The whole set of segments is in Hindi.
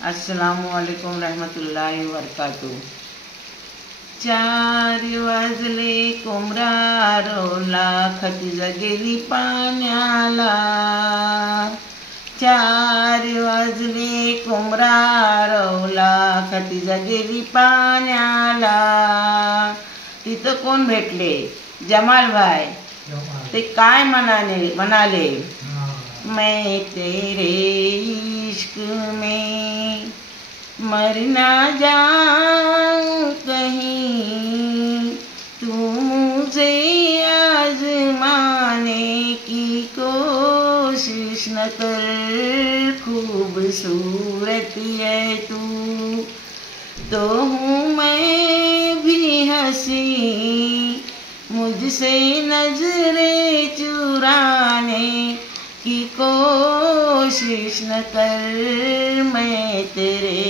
अस्सलामुअलैकुम रहमतुल्लाहि वबरकातुह। 4 वाजले कोमरा रोला, खतीजा गेली पाण्याला। 4 वाजले कोमरा रोला, खतीजा गेली पाण्याला। तिथं कोण भेटले? जमाल भाई। ते काय म्हणाले? मैं तेरे इश्क में मर ना जाऊं कहीं, तू मुझे आजमाने की कोशिश न कर। खूबसूरत है तू तो हूँ मैं भी हंसी, मुझसे नजरें चुराने की कोशिश न कर। मैं तेरे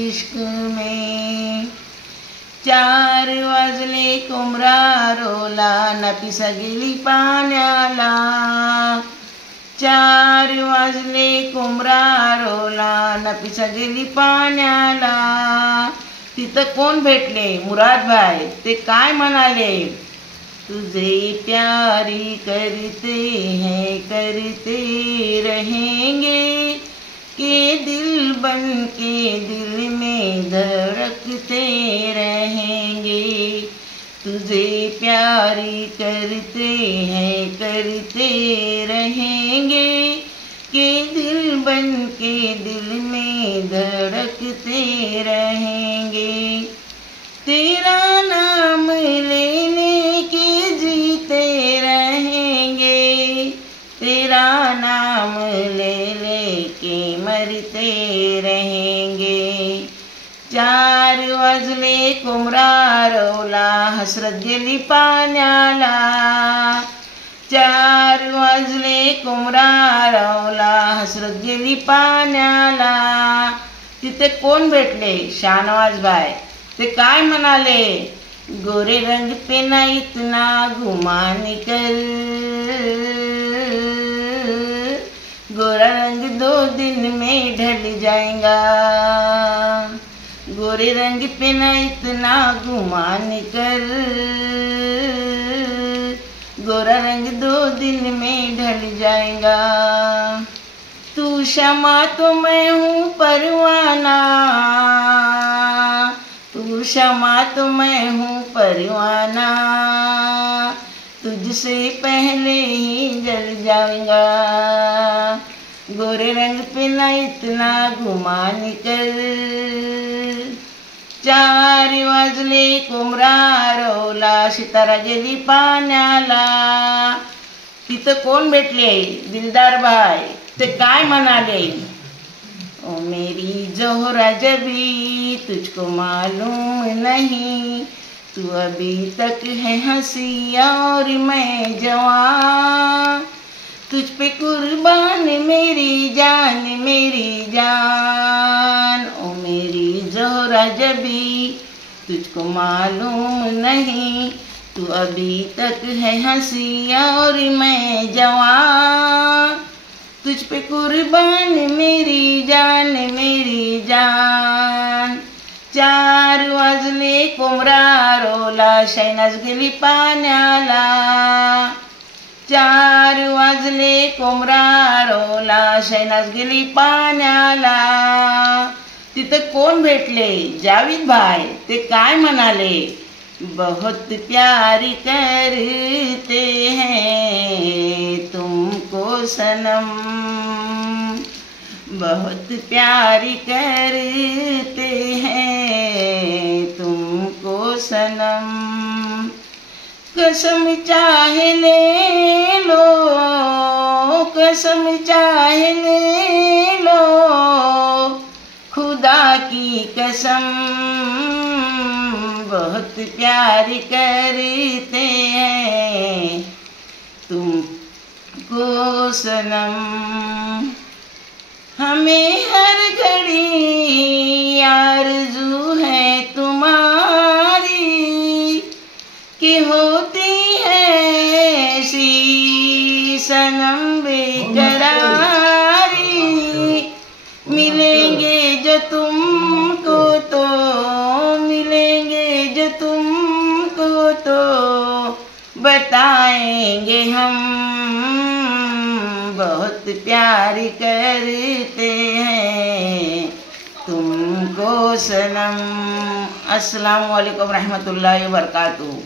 इश्क में 4 वाजले कोमरा रोला, नफिसा गेली पाण्याला। 4 वाजले कोमरा रोला, नफिसा गेली पाण्याला। तिथं कोण भेटले? मुराद भाई। ते काय म्हणाले? तुझे प्यारी करते हैं, करते रहेंगे, के दिल बन के दिल में धड़कते रहेंगे। तुझे प्यारी करते हैं, करते रहेंगे, के दिल बन के दिल में धड़कते रहेंगे। तेरा नाम लेने के जीते रहेंगे, तेरा नाम ले के मरते रहेंगे। 4 वाजले कोमरा रोला, हसरत गेली पाण्याला। 4 वाजले कोमरा रोला, हसरत गेली पाण्याला। तिथे कोण भेटले? शाहनवाज भाई। ते काय म्हणाले? गोरे रंग पे ना इतना गुमान कर, गोरा रंग 2 दिन में ढल जाएगा। गोरे रंग पे ना इतना गुमान कर, गोरा रंग 2 दिन में ढल जाएगा। तू शमा तो मैं हूँ परवाना, तू शमा तो मैं हूँ परवाना, तुझसे पहले ही जल जाऊंगा। गोरे रंग पे ना इतना गुमान कर। 4 वाजले कोमरा रोला, सितारा गेली पाण्याला। तिथं कोण भेटले? दिलदार भाई। ते काय म्हणाले? ओ मेरी जोहरा जबी, तुझको मालूम नहीं, तू अभी तक है हंसी और मैं जवान। तुझ पे कुर्बान मेरी जान, मेरी जान। ओ मेरी जोहरा जबी, तुझको मालूम नहीं, तू अभी तक है हंसी और मैं जवान। तुझ पे कुर्बान मेरी जान, मेरी जान। 4 वाजले कोमरा रोला, शहनाज गेली पाण्याला। 4 वाजले कोमरा रोला, शहनाज गेली पाण्याला। तिथं कोण भेटले? जावेद भाई। ते काय म्हणाले? बहुत प्यार करते हैं तुमको सनम, बहुत प्यार करते हैं तुमको सनम। कसम चाहे ले लो, कसम चाहे ले लो, खुदा की कसम, बहुत प्यार करते हैं तुमको सनम। हमें हर घड़ी आरज़ू है तुम्हारी, कि होती है ऐसी सनम बेकरारी। मिलेंगे जो जो तुमको तो मिलेंगे, जो तुमको तो बताएंगे हम, बहुत प्यार करते हैं तुमको सनम। अस्सलामु अलैकुम रहमतुल्लाहि व बरकातुहू।